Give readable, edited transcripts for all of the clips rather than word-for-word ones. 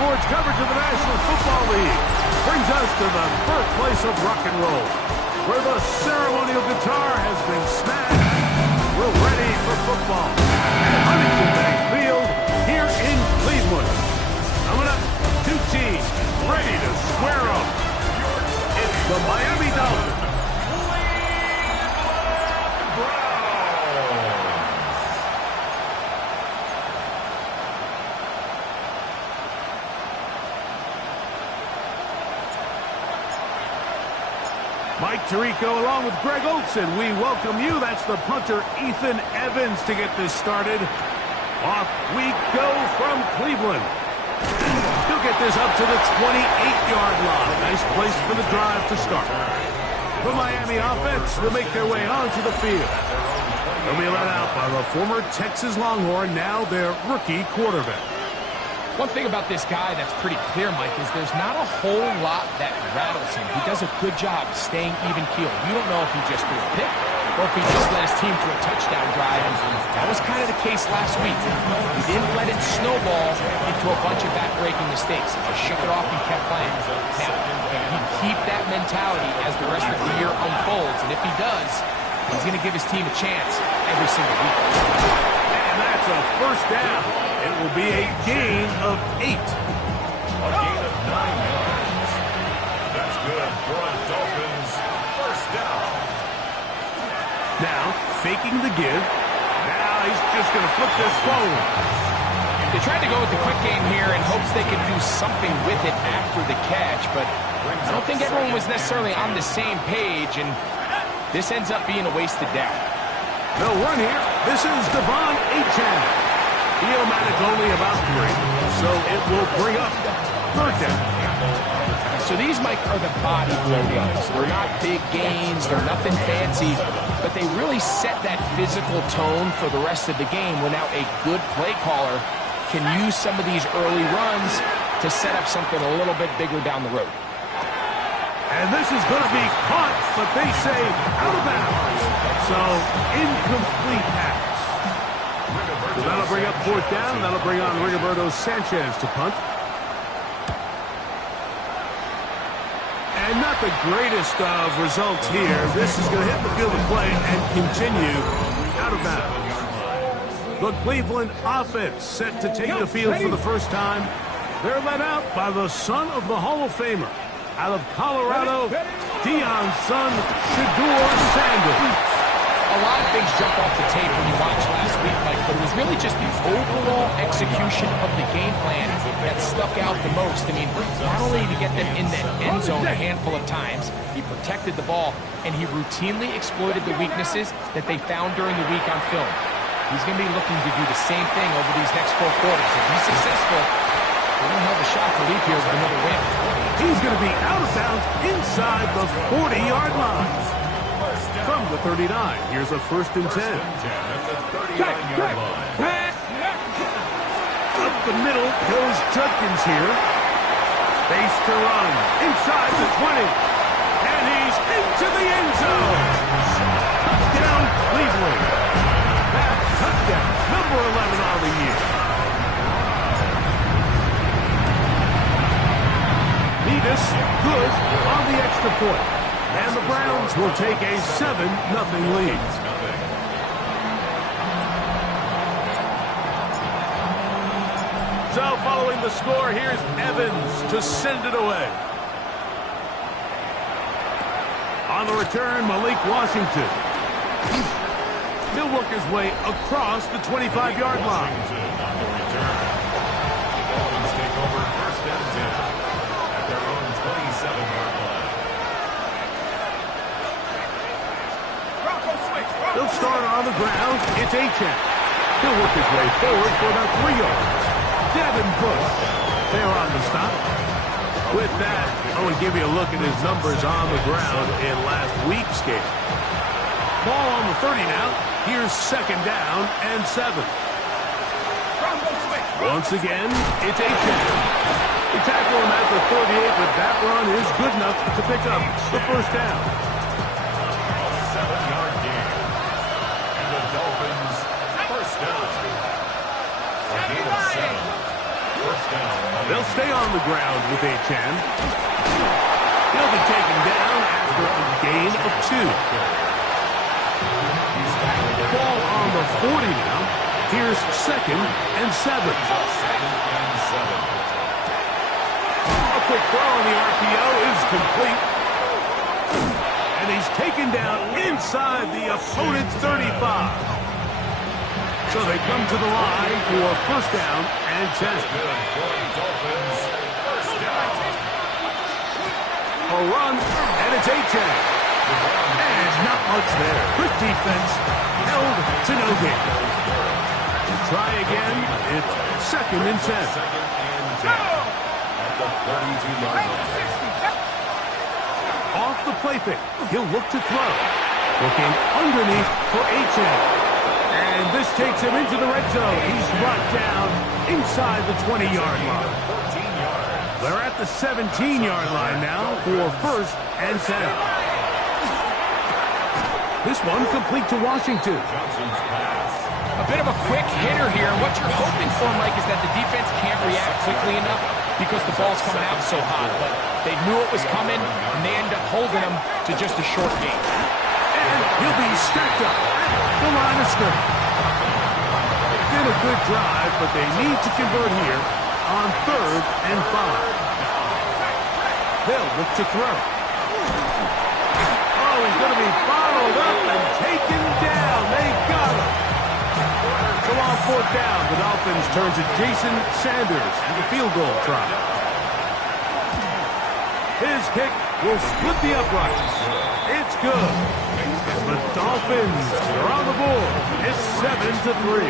sports coverage of the National Football League brings us to the birthplace of rock and roll, where the ceremonial guitar has been smashed. We're ready for football at Huntington Bank Field here in Cleveland. Coming up, two teams ready to square up. It's the Miami Dolphins. Mike Tirico along with Greg Olson. We welcome you. That's the punter, Ethan Evans, to get this started. Off we go from Cleveland. He'll get this up to the 28-yard line. Nice place for the drive to start. The Miami offense will make their way onto the field. They'll be led out by the former Texas Longhorn, now their rookie quarterback. One thing about this guy that's pretty clear, Mike, is there's not a whole lot that rattles him. He does a good job staying even-keeled. You don't know if he just threw a pick or if he just led his team to a touchdown drive. And that was kind of the case last week. He didn't let it snowball into a bunch of back-breaking mistakes. He just shook it off and kept playing. Now, can he keep that mentality as the rest of the year unfolds? And if he does, he's going to give his team a chance every single week. And that's a first down. It will be a gain of 8. A gain of 9 yards. That's good for a Dolphins first down. Now, faking the give. Now he's just going to flip this forward. They tried to go with the quick game here in hopes they could do something with it after the catch, but I don't think everyone was necessarily on the same page, and this ends up being a wasted down. They'll run here. This is Devon Achane. Iomatic only about 3, so it will bring up third down. So these, Mike, are the body blow runs. They're not big gains, they're nothing fancy, but they really set that physical tone for the rest of the game when now a good play caller can use some of these early runs to set up something a little bit bigger down the road. And this is going to be caught, but they say out of bounds. So incomplete pass. So that'll bring up fourth down. That'll bring on Rigoberto Sanchez to punt. And not the greatest of results here. This is going to hit the field of play and continue out of bounds. The Cleveland offense set to take the field for the first time. They're led out by the son of the Hall of Famer. Out of Colorado, Deion's son, Shedeur Sanders. A lot of things jump off the tape when you watch last week, Mike, but it was really just the overall execution of the game plan that stuck out the most. I mean, not only did he get them in the end zone a handful of times, he protected the ball, and he routinely exploited the weaknesses that they found during the week on film. He's going to be looking to do the same thing over these next 4 quarters. If he's successful, we're going to have a shot to leave here with another win. He's going to be out of bounds inside the 40-yard line. From the 39, here's a 1st and 10. At the 39-yard line. Up the middle goes Judkins here. Space to run. Inside the 20. And he's into the end zone. Touchdown, Cleveland. That touchdown, number 11 on the year. Nevis, good on the extra point. And the Browns will take a 7-0 lead. So following the score, here's Evans to send it away. On the return, Malik Washington. He'll work his way across the 25-yard line. On the return, the Dolphins take over 1st and 10 at their own 27-yard line. They'll start on the ground. It's Achane. He'll work his way forward for about 3 yards. Devin Bush there on the stop. With that, I want to give you a look at his numbers on the ground in last week's game. Ball on the 30 now. Here's 2nd down and 7. Once again, it's Achane. They tackle him at the 38, but that run is good enough to pick up the 1st down. A 7-yard gain. And the Dolphins first down. A gain of 7. First down. They'll stay on the ground with Achane. He'll be taken down after a gain of 2. Ball on the 40 now. Here's 2nd and 7. A quick throw on the RPO is complete. And he's taken down inside the opponent's 35. So they come to the line for first down and 10. A run, and it's Achane. And not much there. Good defense, held to no gain. Try again, it's 2nd and 10. At the 32-yard line. Off the play fake, he'll look to throw. Looking underneath for Achane. And this takes him into the red zone. He's brought down inside the 20-yard line. They're at the 17-yard line now for first and 10. This one complete to Washington. A bit of a quick hitter here. What you're hoping for, Mike, is that the defense can't react quickly enough because the ball's coming out so hot. But they knew it was coming, and they end up holding them to just a short game. And he'll be stacked up at the line of scrimmage. Been a good drive, but they need to convert here on 3rd and 5. They'll look to throw. Oh, he's going to be followed up and taken down. They got him. So on 4th down, the Dolphins turn to Jason Sanders and the field goal try. His kick will split the uprights. It's good. The Dolphins are on the board. It's 7-3.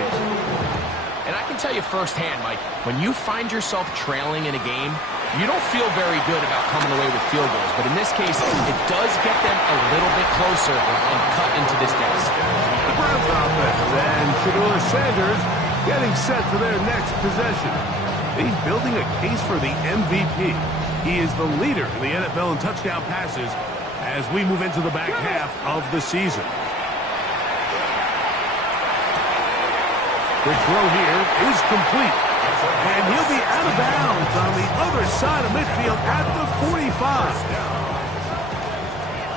And I can tell you firsthand, Mike, when you find yourself trailing in a game, you don't feel very good about coming away with field goals. But in this case, it does get them a little bit closer and cut into this deficit. The Browns offense and Shedeur Sanders getting set for their next possession. He's building a case for the MVP. He is the leader in the NFL in touchdown passes as we move into the back half of the season. The throw here is complete. And he'll be out of bounds on the other side of midfield at the 45.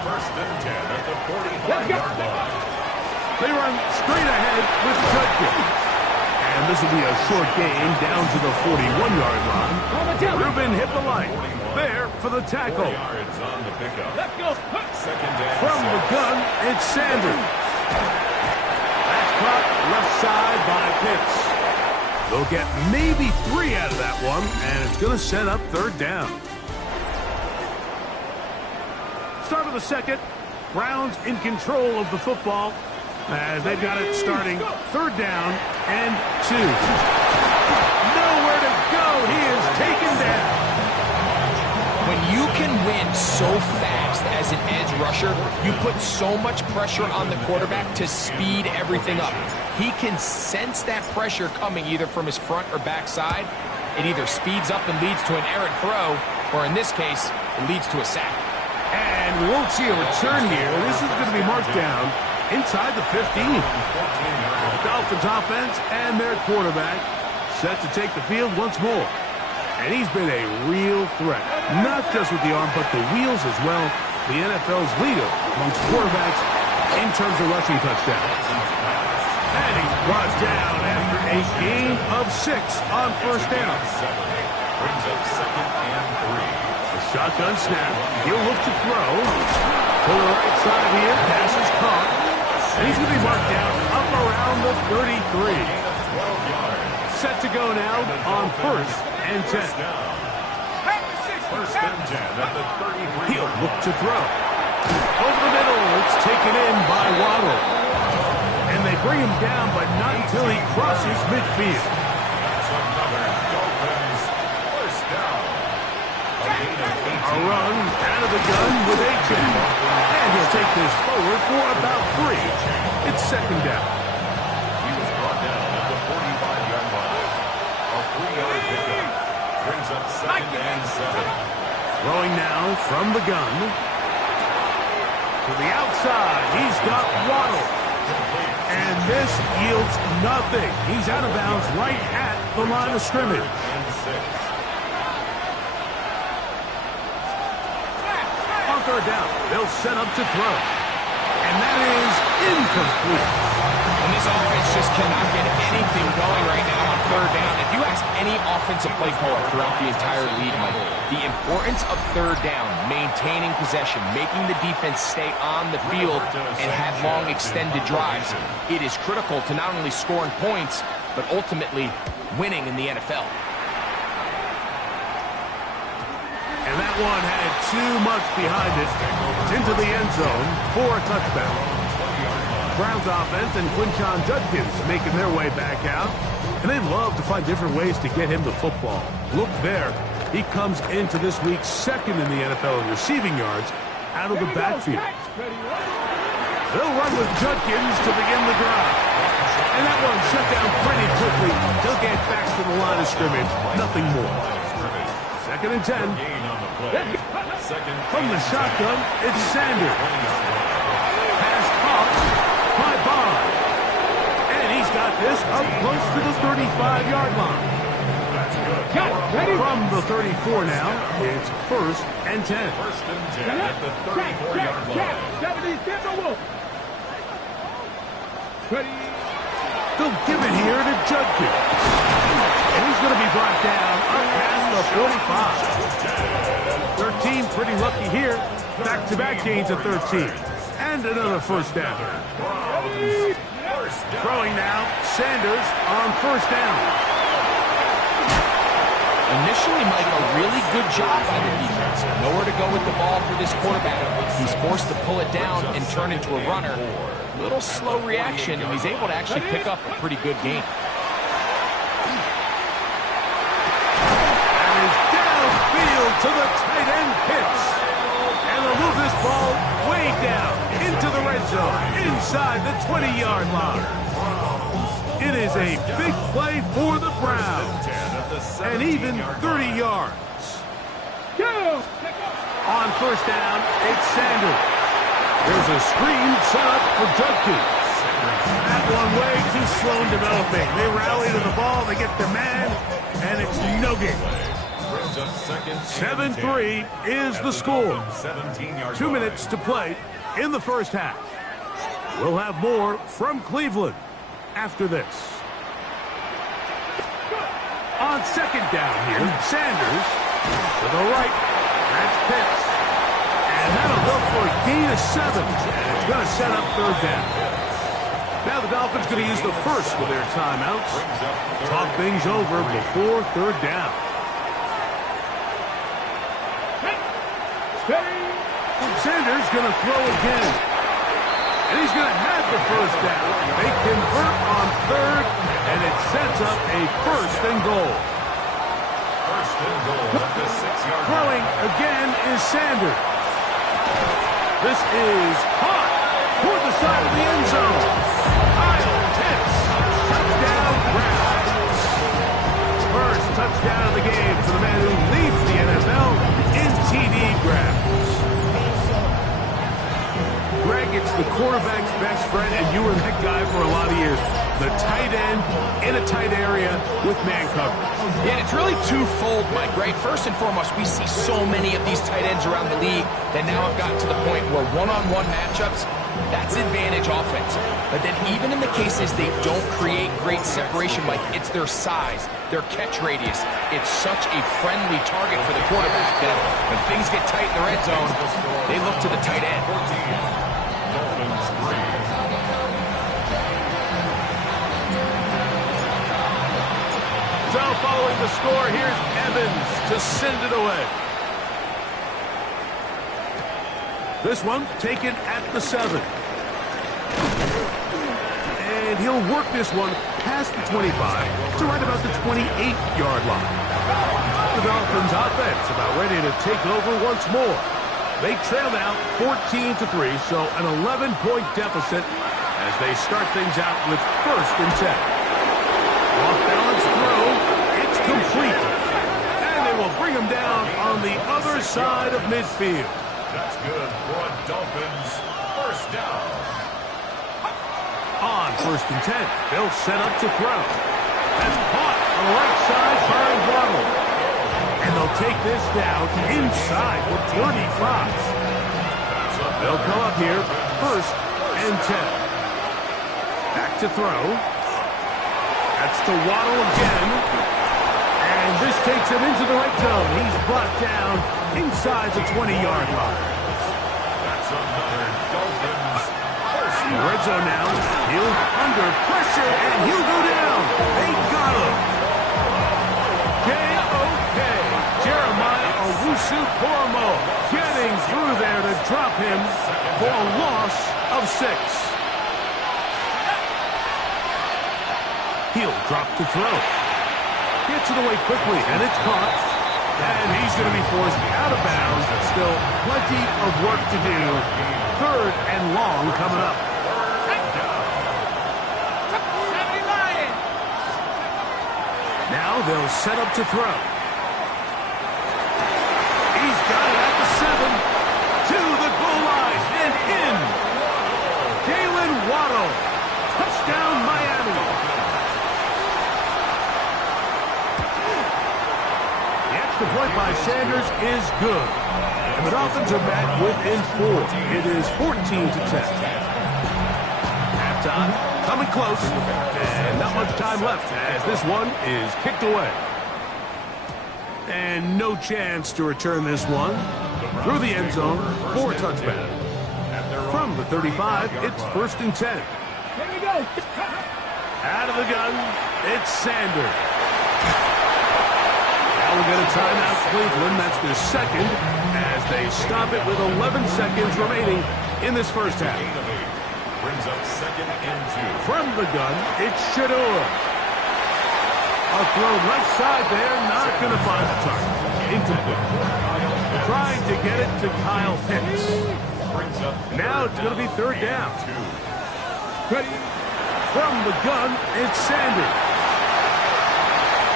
First and 10 at the 45-yard line. They run straight ahead with Judkins. And this will be a short gain down to the 41-yard line. Ruben Hippolyte there for the tackle. 4 yards on the pickup. Second and From the gun, it's Sanders. That's caught left side by Pitts. They'll get maybe 3 out of that one, and it's going to set up 3rd down. Start of the 2nd. Browns in control of the football as they've got it starting 3rd down and 2. Nowhere to go. He is taken down. When you can win so fast as an edge rusher, you put so much pressure on the quarterback to speed everything up. He can sense that pressure coming either from his front or back side. It either speeds up and leads to an errant throw, or in this case, it leads to a sack. And we won't see a return here. This is going to be marked down inside the 15. The Dolphins offense and their quarterback set to take the field once more. And he's been a real threat, not just with the arm, but the wheels as well. The NFL's leader amongst quarterbacks in terms of rushing touchdowns. And he's brought down after a gain of 6 on first down. brings up 2nd and 3. The shotgun snap. He'll look to throw. To the right side here. Pass is caught. And he's going to be marked down up around the 33. 12 yards. Set to go now on 1st and 10. First and 10 at the 33. He'll look to throw. Over the middle. It's taken in by Waddle. And they bring him down, but not until he crosses midfield. That's another Dolphins first down. A gain of 18. A run out of the gun with Achane. And he'll take this forward for about 3. It's 2nd down. He was brought down at the 45-yard line. A 3-yard pickup brings up 2nd and 7. Throwing now from the gun. To the outside. He's got Waddle. And this yields nothing. He's out of bounds right at the line of scrimmage. And 6. On third down, they'll set up to throw. And that is incomplete. And this offense just cannot get anything going right now on third down. If you ask any offensive play caller throughout the entire league, Mike, the importance of third down, maintaining possession, making the defense stay on the field and have long extended drives, it is critical to not only scoring points, but ultimately winning in the NFL. And that one had too much behind it. It's into the end zone for a touchdown. Browns offense and Quinshon Judkins making their way back out. And they love to find different ways to get him the football. Look there. He comes into this week second in the NFL in receiving yards out of the backfield. They'll run with Judkins to begin the drive. And that one shut down pretty quickly. He'll get back to the line of scrimmage. Nothing more. Second and 10. From the shotgun, it's Sanders. Pass caught by Bond. And he's got this up close to the 35-yard line. From the 34 now, it's first and 10. First and 10 at the 34-yard line. They'll give it here to Judkins. And he's going to be brought down up past the 45. 13 pretty lucky here. Back-to-back gains at 13. And another first down. Throwing now, Sanders on first down. Initially, Mike, a really good job by the defense. Nowhere to go with the ball for this quarterback. He's forced to pull it down and turn into a runner. Little slow reaction, and he's able to actually pick up a pretty good game. And is downfield to the tight end Pitts. And they'll move this ball way down into the red zone, inside the 20-yard line. It is a big play for the Browns. And even 30 yards. On first down, it's Sanders. There's a screen set up for Judkins. That one way too slow in developing. They rally to the ball, they get the man, and it's no gain. 7-3 is the score. 2 minutes to play in the first half. We'll have more from Cleveland after this. On second down here, Sanders to the right. That's Pitts. And that'll go for a gain of 7. And it's going to set up third down. Now the Dolphins going to use the first of their timeouts. Talk things over before third down. Sanders going to throw again. And he's going to have the first down. They convert on third, and it sets up a first and goal. First and goal at the 6-yard line. Throwing again is Sanders. This is caught toward the side of the end zone. Kyle Pitts, touchdown Browns. First touchdown of the game for the man who leads the NFL in TD grabs. Greg, it's the quarterback's best friend, and you were that guy for a lot of years. The tight end in a tight area with man coverage. Yeah, and it's really twofold, Mike, right? First and foremost, we see so many of these tight ends around the league that now have gotten to the point where one-on-one matchups, that's advantage offense. But then even in the cases they don't create great separation, Mike, it's their size, their catch radius. It's such a friendly target for the quarterback that when things get tight in the red zone, they look to the tight end. Dolphins 3. So following the score, here's Evans to send it away. This one taken at the 7. And he'll work this one past the 25 to right about the 28-yard line. The Dolphins offense about ready to take over once more. They trail now 14-3, so an 11-point deficit as they start things out with first and 10. Off-balance throw, it's complete. And they will bring him down on the other side of midfield. That's good for a Dolphins first down. On first and 10, they'll set up to throw. That's caught the right side, Byron Waddle. And they'll take this down inside with 35. They'll come up here, 1st and 10. Back to throw. That's to Waddle again. And this takes him into the right zone. He's brought down inside the 20-yard line. That's another Dolphins. Red zone now. He'll under pressure, and he'll go down. They got him. J.O.K. Jeremiah Owusu-Koramoah getting through there to drop him for a loss of 6. He'll drop to throw. Gets it away quickly, and it's caught. And he's going to be forced out of bounds. Still plenty of work to do. 3rd and long coming up. Now they'll set up to throw. He's got it at the 7. To the goal line and in. Jalen Waddle. Touchdown, Miami. The extra point by Sanders is good. And the Dolphins are back within 4. It is 14-10. Halftime. Coming close, and not much time left as this one is kicked away. And no chance to return this one through the end zone for a touchback. From the 35, it's 1st and 10. Here we go. Out of the gun, it's Sanders. Now we'll get a timeout, Cleveland. That's their 2nd as they stop it with 11 seconds remaining in this first half. Brings up 2nd and 2. From the gun, it's Shedeur. A throw left side there, not going to find the target. Incomplete. Trying to get it to Kyle Pitts. Now it's going to be 3rd down. Ready. From the gun, it's Sanders.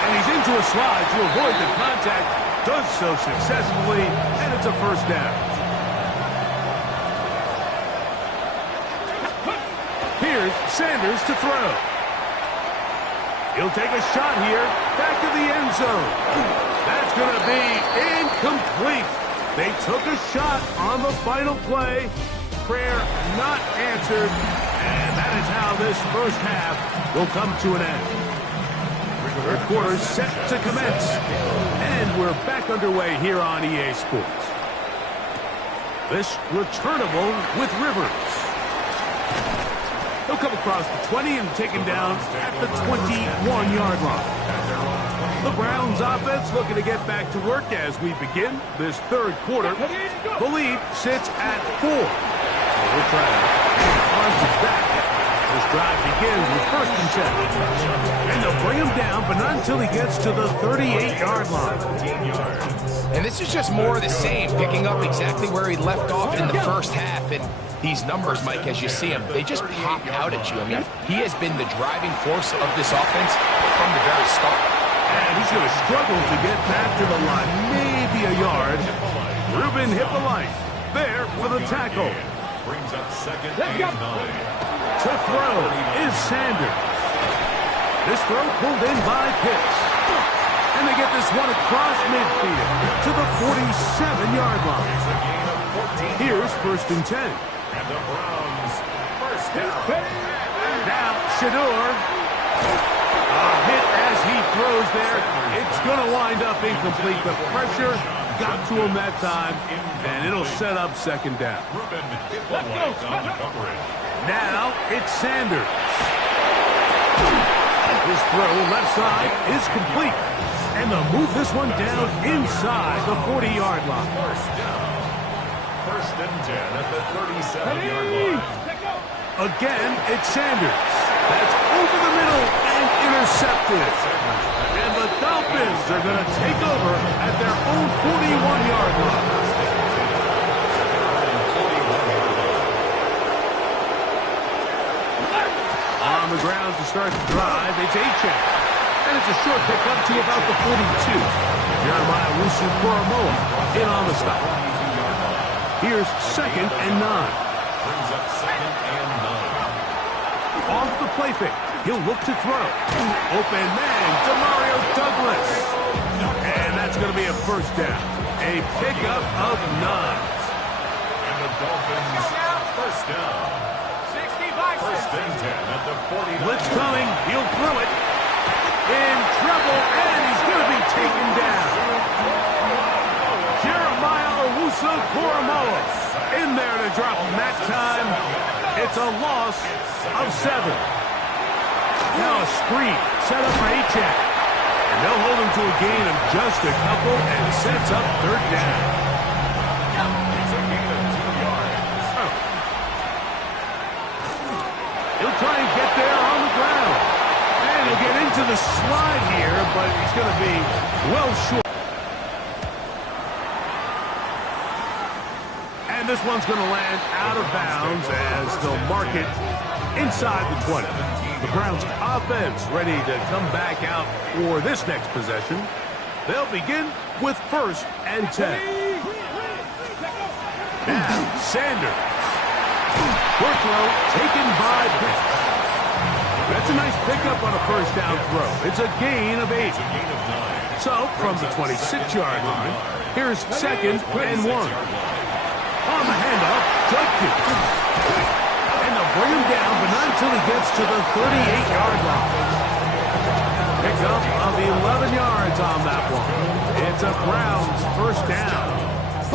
And he's into a slide to avoid the contact. Does so successfully, and it's a 1st down. Here's Sanders to throw. He'll take a shot here. Back to the end zone. That's going to be incomplete. They took a shot on the final play. Prayer not answered. And that is how this first half will come to an end. 3rd quarter set to commence. And we're back underway here on EA Sports. This returnable with Rivers. He'll come across the 20 and take him down at the 21-yard line. The Browns offense looking to get back to work as we begin this 3rd quarter. The lead sits at 4. So we'll try to on to that. This drive begins with 1st and 10. And they'll bring him down, but not until he gets to the 38-yard line. And this is just more of the same, picking up exactly where he left off in the first half. And these numbers, Mike, as you see them, they just pop out at you. I mean, he has been the driving force of this offense from the very start. And he's going to struggle to get back to the line, maybe a yard. Ruben Hippolyte there for the tackle. Brings up 2nd and 9. To throw is Sanders. This throw pulled in by Pitts. And they get this one across midfield to the 47-yard line. Here's 1st and 10. And the Browns, 1st down. Now, Shedeur. A hit as he throws there. It's going to wind up incomplete. The pressure got to him that time, and it'll set up 2nd down. Ruben Hippolyte on the coverage. Now, it's Sanders. His throw left side is complete. And they'll move this one down inside the 40-yard line. 1st down. 1st and 10 at the 37-yard line. Again, it's Sanders. That's over the middle and intercepted. And the Dolphins are going to take over at their own 41-yard line. On the ground to start the drive, it's Achane. And it's a short pickup to about the 42. Jeremiah Owusu-Koramoah in on the stop. Here's 2nd and 9. Brings up 2nd and 9. Off the play fake. He'll look to throw. Open man, Demario Douglas. And that's going to be a first down. A pickup of 9. And the Dolphins, first down. 65. First and 10 at the 49. Blitz coming. He'll throw it. In trouble, and he's going to be taken down. Jeremiah Owusu-Koramoah in there to drop him that time. It's a loss of 7. Now a screen set up for A-Check. And they'll hold him to a gain of just a couple and sets up third down. It's a gain of 2 yards. He'll try and get there on the ground. And he'll get into the slide here, but he's going to be well short. And this one's going to land out of bounds as they'll mark it inside the 20. The Browns offense ready to come back out for this next possession. They'll begin with first and 10. Now, Sanders. Short throw taken by Pitts. That's a nice pickup on a first down throw. It's a gain of 8. Gain of 9. So, from the 26-yard line, here's second and 1. On the handoff, Judkins. And they'll bring him down, but not until he gets to the 38-yard line. Pickup of 11 yards on that one. It's a Browns first down.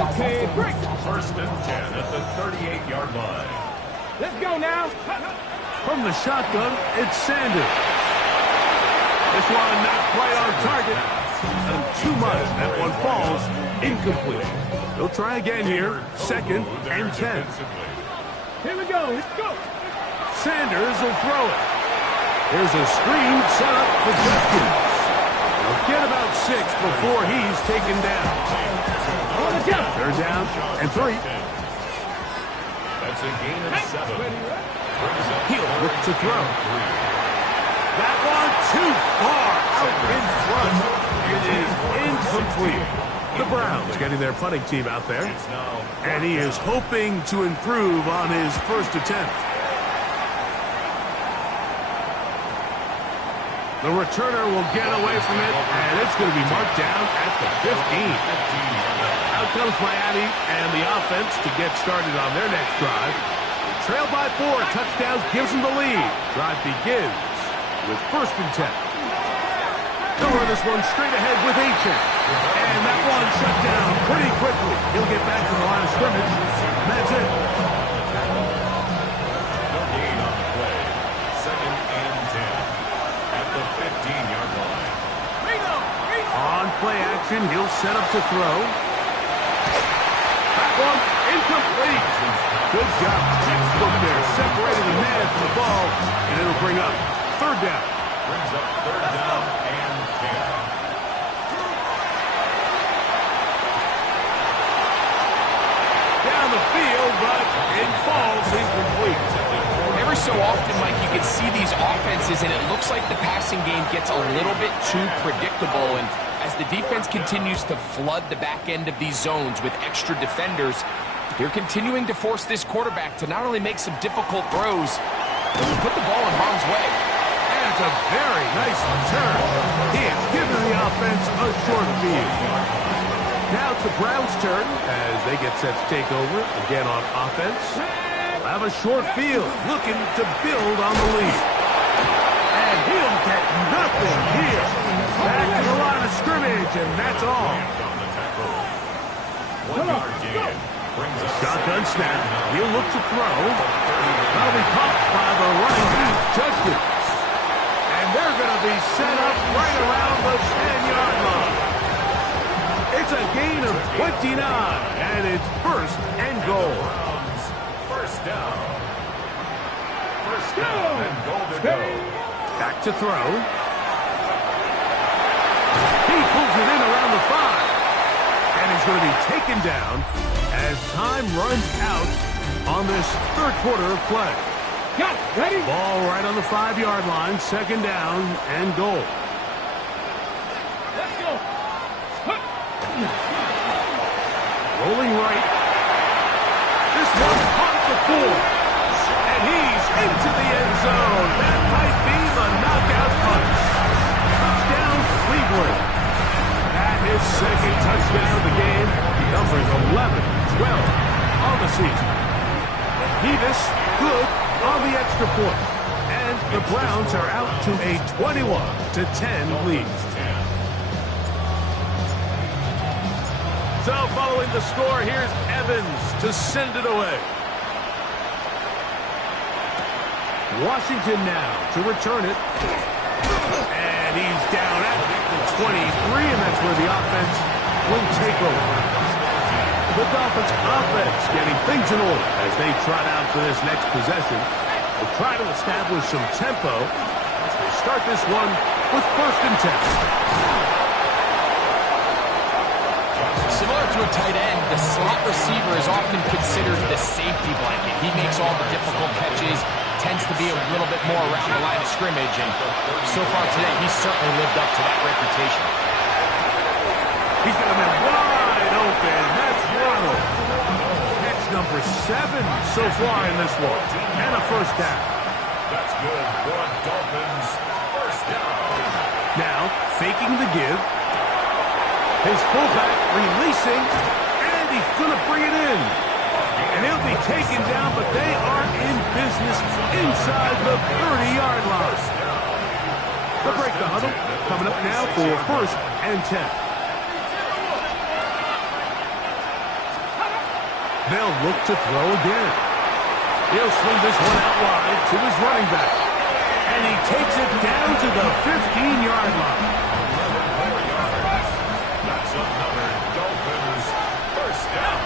Okay, break. First and 10 at the 38-yard line. Let's go now. From the shotgun, it's Sanders. This one not quite on target. And too much. That one falls incomplete. They'll try again here. Second and 10. Here we go. Let's go. Sanders will throw it. Here's a screen set up for Judkins. They'll get about 6 before he's taken down. On the jump. They're down and 3. That's a gain of 7. He'll look to throw. That one too far out in front. It is incomplete. The Browns getting their punting team out there. And he is hoping to improve on his first attempt. The returner will get away from it, and it's going to be marked down at the 15. Out comes Miami and the offense to get started on their next drive. Trail by 4, touchdown gives them the lead. Drive begins with first and 10. They'll run this one straight ahead with A-Check. And that one shut down pretty quickly. He'll get back to the line of scrimmage. And that's it. No gain on the play. Second and 10 at the 15-yard line. On play action, he'll set up to throw. That one incomplete. Good job. Look there, separating the man from the ball, and it'll bring up third down. Brings up third down and 10. Down the field, but it falls incomplete. Every so often, Mike, you can see these offenses, and it looks like the passing game gets a little bit too predictable. And as the defense continues to flood the back end of these zones with extra defenders, they're continuing to force this quarterback to not only make some difficult throws, but to put the ball in harm's way. And it's a very nice return. He has given the offense a short field. Now it's the Browns' turn as they get set to take over again on offense. They'll have a short field, looking to build on the lead. And he'll get nothing here. Back to the line of scrimmage, and that's all. On the tackle. 1 yard gain. Brings up Shotgun snap. He'll look to throw. That'll be caught by the running back, Judkins. And they're going to be set up right around the 10-yard line. It's a gain of 29, and it's first and goal. first down. First down and goal to go. Back to throw. He pulls it in around the 5. And he's going to be taken down as time runs out on this third quarter of play. Got it. Ready? Ball right on the 5-yard line, second down and goal. Let's go. Rolling right. This one caught the 4. And he's into the end zone. That might be the second touchdown of the game. Numbers 11, 12 on the season. Hevis good on the extra point. And the Browns are out to a 21-10 lead. So following the score, here's Evans to send it away. Washington now to return it. And he's down at the 23, and that's where the offense will take over. The Dolphins offense getting things in order as they trot out for this next possession. They'll try to establish some tempo as they start this one with 1st and 10. Similar to a tight end, the slot receiver is often considered the safety blanket. He makes all the difficult catches, tends to be a little bit more around the line of scrimmage, and so far today, he's certainly lived up to that reputation. He's got him in wide open. That's Ronald. Catch number 7 so far in this one. And a 1st down. That's good for Dolphins. 1st down. Now, faking the give. His fullback releasing, and he's going to bring it in. And he'll be taken down, but they are in business inside the 30-yard line. They'll break the huddle. Coming up now for 1st and 10. They'll look to throw again. He'll swing this one out wide to his running back. And he takes it down to the 15-yard line. Dolphins. 1st down.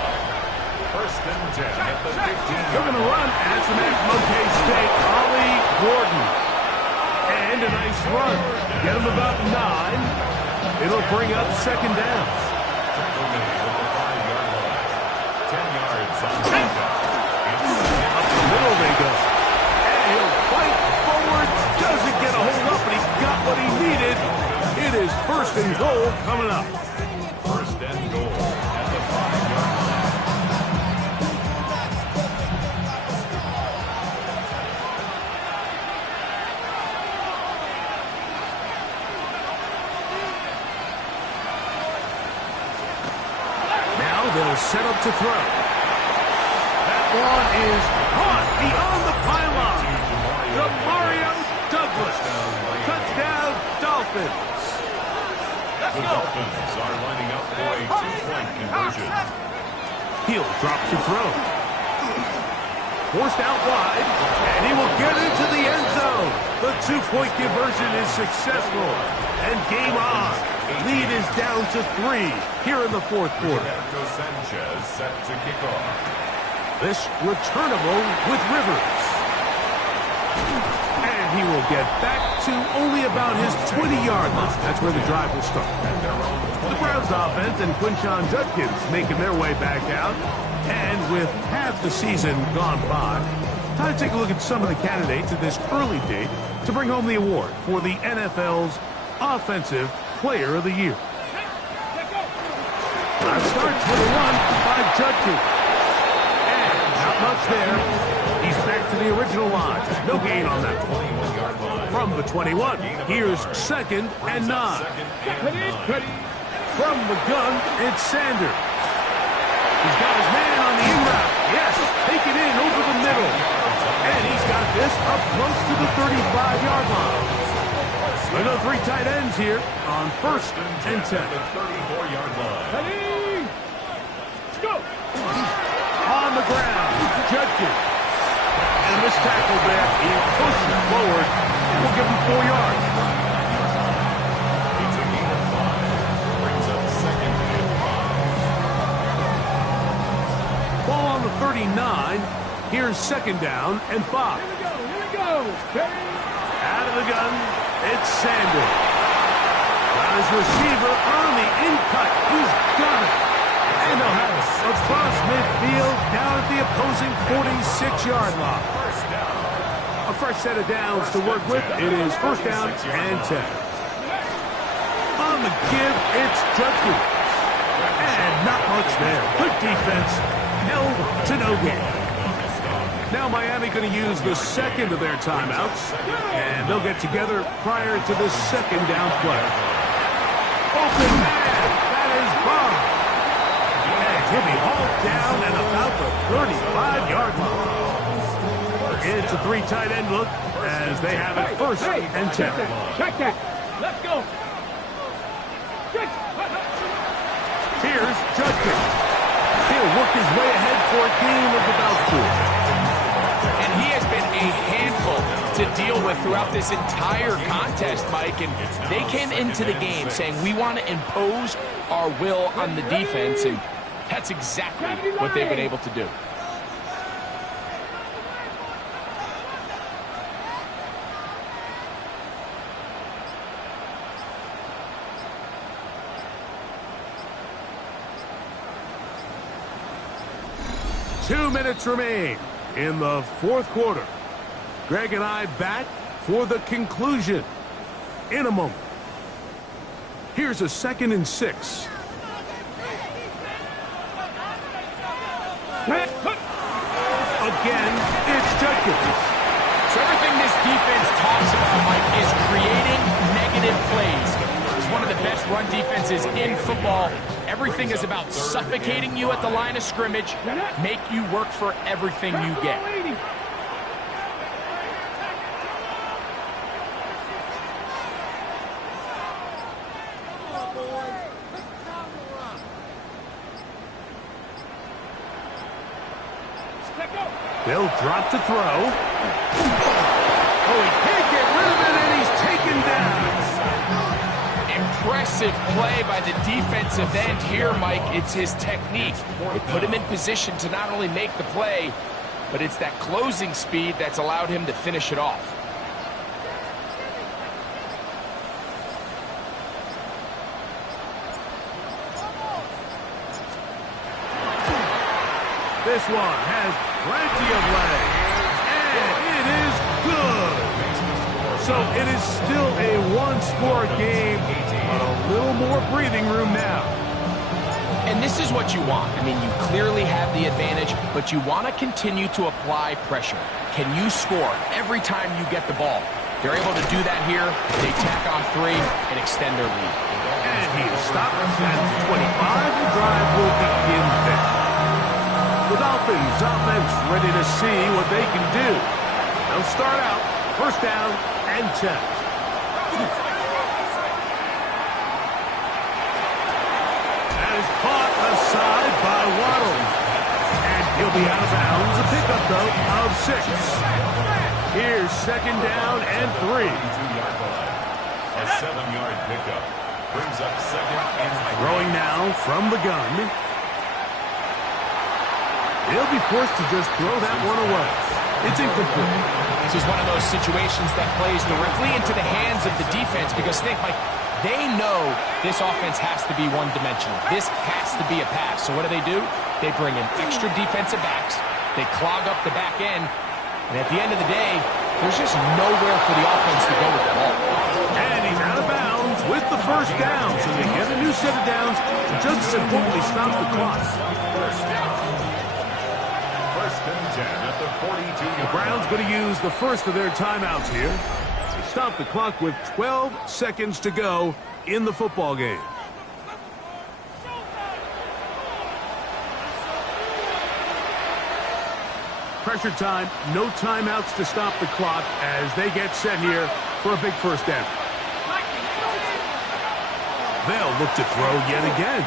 1st and 10 at the 15. They're going to run as the maximum K State, Ollie Gordon. And a nice run. Get him about 9. It'll bring up 2nd down. 10 yards on the down. Up the middle they go. And he'll fight forward. Doesn't get a hold up, but he got what he needed. It is 1st and goal coming up. 1st and goal at the 5-yard line. Now they'll set up to throw. That one is caught beyond the pylon. Demario Douglas. Touchdown, Dolphins. The Dolphins are lining up for a 2-point conversion. He'll drop to throw. Forced out wide, and he will get into the end zone. The 2-point conversion is successful. And game on. Lead is down to 3 here in the 4th quarter. Roberto Sanchez set to kick off. This returnable with Rivers. And he will get back to only about his 20-yard line. That's where the drive will start. The Browns offense and Quinshon Judkins making their way back out. And with half the season gone by, time to take a look at some of the candidates at this early date to bring home the award for the NFL's Offensive Player of the Year. Starts with a run by Judkins. And not much there. He's back to the original line. No gain on that one. From the 21, here's 2nd and 9. From the gun, it's Sanders. He's got his man on the in route. Yes, take it in over the middle. And he's got this up close to the 35-yard line. Another 3 tight ends here on 1st and 10. 34-yard line. Ready? Let's go. On the ground, Judkins. And this tackle there, he pushes forward and will give him 4 yards. It's a gain of 5. Brings up 2nd and 5. Ball on the 39. Here's 2nd down and 5. Here we go. Ready? Out of the gun, it's Sanders. Got his receiver on the in-cut. He's got it. And they'll have it across midfield down at the opposing 46-yard line. A fresh set of downs to work with. It is 1st down and 10. On the give, it's Judkins. And not much there. Good defense. Held to no gain. Now Miami going to use the 2nd of their timeouts. And they'll get together prior to the 2nd down play. Open man. That He'll be hauled down at about the 35-yard line. It's a three tight end look as they have it first and 10. Check that. Let's go. Here's Judkins. He'll work his way ahead for a gain of about 4. And he has been a handful to deal with throughout this entire contest, Mike. And they came into the game saying, we want to impose our will on the defense, and that's exactly what they've been able to do. Two minutes remain in the fourth quarter. Greg and I back for the conclusion in a moment. Here's a 2nd and 6. Again, it's Judkins. So everything this defense talks about, Mike, is creating negative plays. It's one of the best run defenses in football. Everything is about suffocating you at the line of scrimmage, make you work for everything you get. They'll drop to throw. Oh, he can't get rid of it, and he's taken down. Impressive play by the defensive end here, Mike. It's his technique. It put him in position to not only make the play, but it's that closing speed that's allowed him to finish it off. This one has plenty of legs, and it is good. So it is still a one-score game, but a little more breathing room now. And this is what you want. I mean, you clearly have the advantage, but you want to continue to apply pressure. Can you score every time you get the ball? They're able to do that here. They tack on 3 and extend their lead. And he is stopped at the 25. The drive will begin there. The Dolphins offense ready to see what they can do. They'll start out first down and 10. That is caught aside by Waddle. And he'll be out of bounds. A pickup, though, of 6. Here's 2nd down and 3. A 7-yard pickup brings up 2nd and 3. Throwing now from the gun. He'll be forced to just throw that one away. It's incomplete. This is one of those situations that plays directly into the hands of the defense because, think, Mike, they know this offense has to be one-dimensional. This has to be a pass. So what do? They bring in extra defensive backs. They clog up the back end. And at the end of the day, there's just nowhere for the offense to go with the ball. And he's out of bounds with the first down. So they get a new set of downs to just as importantly stop the clock. At the 42. The Browns going to use the first of their timeouts here to stop the clock with 12 seconds to go in the football game. Pressure time, no timeouts to stop the clock as they get set here for a big first down. They'll look to throw yet again.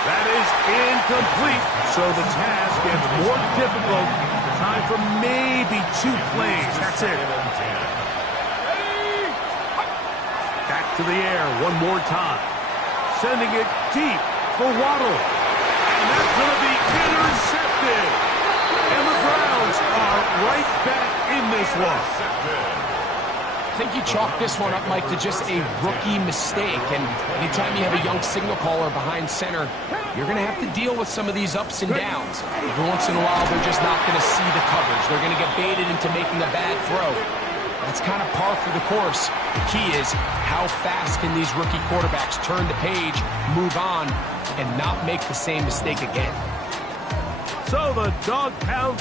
That is incomplete, so the task gets more difficult. Time for maybe 2 plays. That's it. Back to the air one more time. Sending it deep for Waddle. And that's going to be intercepted. And the Browns are right back in this one. I think you chalk this one up, Mike, to just a rookie mistake. And anytime you have a young signal caller behind center, you're going to have to deal with some of these ups and downs. Every once in a while, they're just not going to see the coverage. They're going to get baited into making a bad throw. That's kind of par for the course. The key is how fast can these rookie quarterbacks turn the page, move on, and not make the same mistake again. So the dog pound